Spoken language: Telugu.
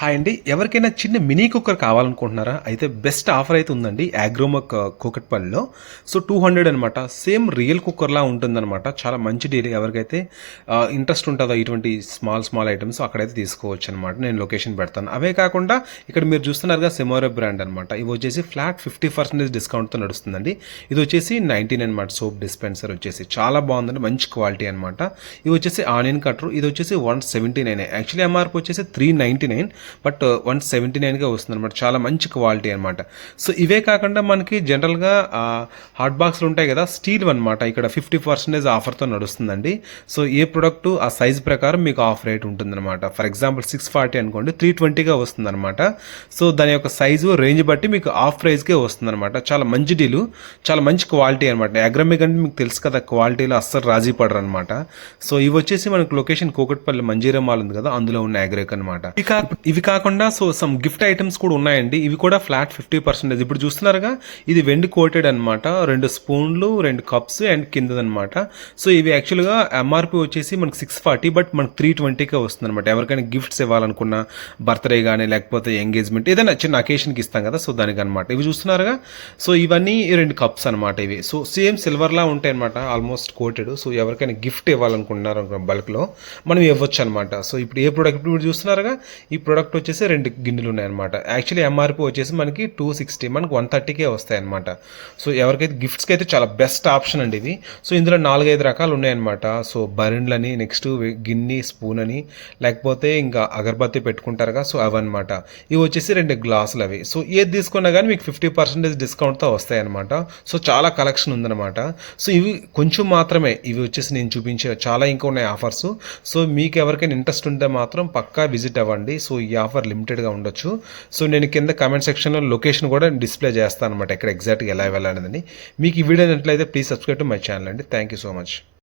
హాయ్ అండి. ఎవరికైనా చిన్న మినీ కుక్కర్ కావాలనుకుంటున్నారా? అయితే బెస్ట్ ఆఫర్ అయితే ఉందండి. అగ్రోమక్ కూకట్పల్లిలో. సో, 200 అనమాట. సేమ్ రియల్ కుక్కర్‌లా ఉంటుందనమాట. చాలా మంచి డీల్. ఎవరికైతే ఇంట్రెస్ట్ ఉంటదో ఇటువంటి స్మాల్ ఐటెమ్స్ అక్కడైతే తీసుకోవచ్చనమాట. నేను లొకేషన్ పెడతాను. అవే కాకుండా ఇక్కడ మీరు చూస్తున్నారుగా సెమోరో బ్రాండ్ అనమాట. ఇవి వచ్చేసి ఫ్లాట్ 50% డిస్కౌంట్‌తో నడుస్తుందండి. ఇది వచ్చేసి 19 అనమాట. సోప్ డిస్పెన్సర్ వచ్చేసి. చాలా బాగుందండి. మంచి క్వాలిటీ అనమాట. ఇవి వచ్చేసి ఆనియన్ కట్టరు. ఇది వచ్చేసి 179. యాక్చువల్లీ ఎంఆర్‌పి వచ్చేసి 399. బట్ 179గా వస్తుంది అనమాట. చాలా మంచి క్వాలిటీ అనమాట. సో ఇవే కాకుండా మనకి జనరల్గా హాట్ బాక్స్లు ఉంటాయి కదా, స్టీల్ అనమాట. ఇక్కడ 50% ఆఫర్తో నడుస్తుందండి. సో ఏ ప్రొడక్ట్ ఆ సైజ్ ప్రకారం మీకు ఆఫ్ రేట్ ఉంటుందన్నమాట. ఫర్ ఎగ్జాంపుల్ 640 అనుకోండి, 320గా వస్తుంది అనమాట. సో దాని యొక్క సైజు రేంజ్ బట్టి మీకు ఆఫ్ ప్రైస్కే వస్తుంది అనమాట. చాలా మంచి డీలు, చాలా మంచి క్వాలిటీ అనమాట. అగ్రమిక్ అంటే మీకు తెలుసు కదా, క్వాలిటీలో అస్సలు రాజీ పడరు అనమాట. సో ఇవి వచ్చేసి మనకు లొకేషన్ కూకట్పల్లి మంజీరా మాల్ ఉంది కదా, అందులో ఉన్న అగ్రేక్ అనమాట. ఇవి కాకుండా సో సమ్ గిఫ్ట్ ఐటమ్స్ కూడా ఉన్నాయండి. ఇవి కూడా ఫ్లాట్ 50%. ఇప్పుడు చూస్తున్నారుగా, ఇది వెండి కోటెడ్ అనమాట. 2 స్పూన్లు, 2 కప్స్ అండ్ కిందదనమాట. సో ఇవి యాక్చువల్గా ఎంఆర్పి వచ్చేసి మనకి 640, బట్ మనకి 320కే వస్తుంది అనమాట. ఎవరికైనా గిఫ్ట్స్ ఇవ్వాలనుకున్న, బర్త్డే కానీ లేకపోతే ఎంగేజ్మెంట్ ఏదైనా చిన్న అకేషన్కి ఇస్తాం కదా, సో దానికి అనమాట. ఇవి చూస్తున్నారుగా, సో ఇవన్నీ 2 కప్స్ అనమాట. ఇవి సో సేమ్ సిల్వర్లా ఉంటాయి అనమాట, ఆల్మోస్ట్ కోటెడ్. సో ఎవరికైనా గిఫ్ట్ ఇవ్వాలనుకుంటున్నారు బల్క్లో మనం ఇవ్వచ్చు అనమాట. సో ఇప్పుడు ఏ ప్రోడక్ట్ ఇప్పుడు చూస్తున్నారుగా, ఈ ప్రోడక్ట్ వచ్చేసి 2 గిన్నెలు ఉన్నాయన్నమాట. యాక్చువల్లీ ఎంఆర్పి వచ్చేసి మనకి 260, మనకి 130కే వస్తాయి అనమాట. సో ఎవరికైతే గిఫ్ట్స్కి అయితే చాలా బెస్ట్ ఆప్షన్ అండి ఇవి. సో ఇందులో 4-5 రకాలు ఉన్నాయన్నమాట. సో బరిండ్లని, నెక్స్ట్ గిన్నె, స్పూన్ అని, లేకపోతే ఇంకా అగరబత్తి పెట్టుకుంటారుగా, సో అవన్నమాట. ఇవి వచ్చేసి 2 గ్లాసులు అవి. సో ఏది తీసుకున్నా కానీ మీకు 50% డిస్కౌంట్తో వస్తాయి అనమాట. సో చాలా కలెక్షన్ ఉందన్నమాట. సో ఇవి కొంచెం మాత్రమే, ఇవి వచ్చేసి నేను చూపించే, చాలా ఇంకా ఉన్నాయి ఆఫర్స్. సో మీకు ఎవరికైనా ఇంట్రెస్ట్ ఉంటే మాత్రం పక్కా విజిట్ అవ్వండి. సో ఈ ఆఫర్ లిమిటెడ్గా ఉండొచ్చు. సో నేను కింద కామెంట్ సెక్షన్లో లొకేషన్ కూడా డిస్ప్లే చేస్తాను అనమాట, ఎక్కడ ఎగ్జాక్ట్గా ఎలా వెళ్ళాలనేది. మీకు ఈ వీడియో నచ్చినట్లయితే please subscribe to my channel అండి. Thank you so much.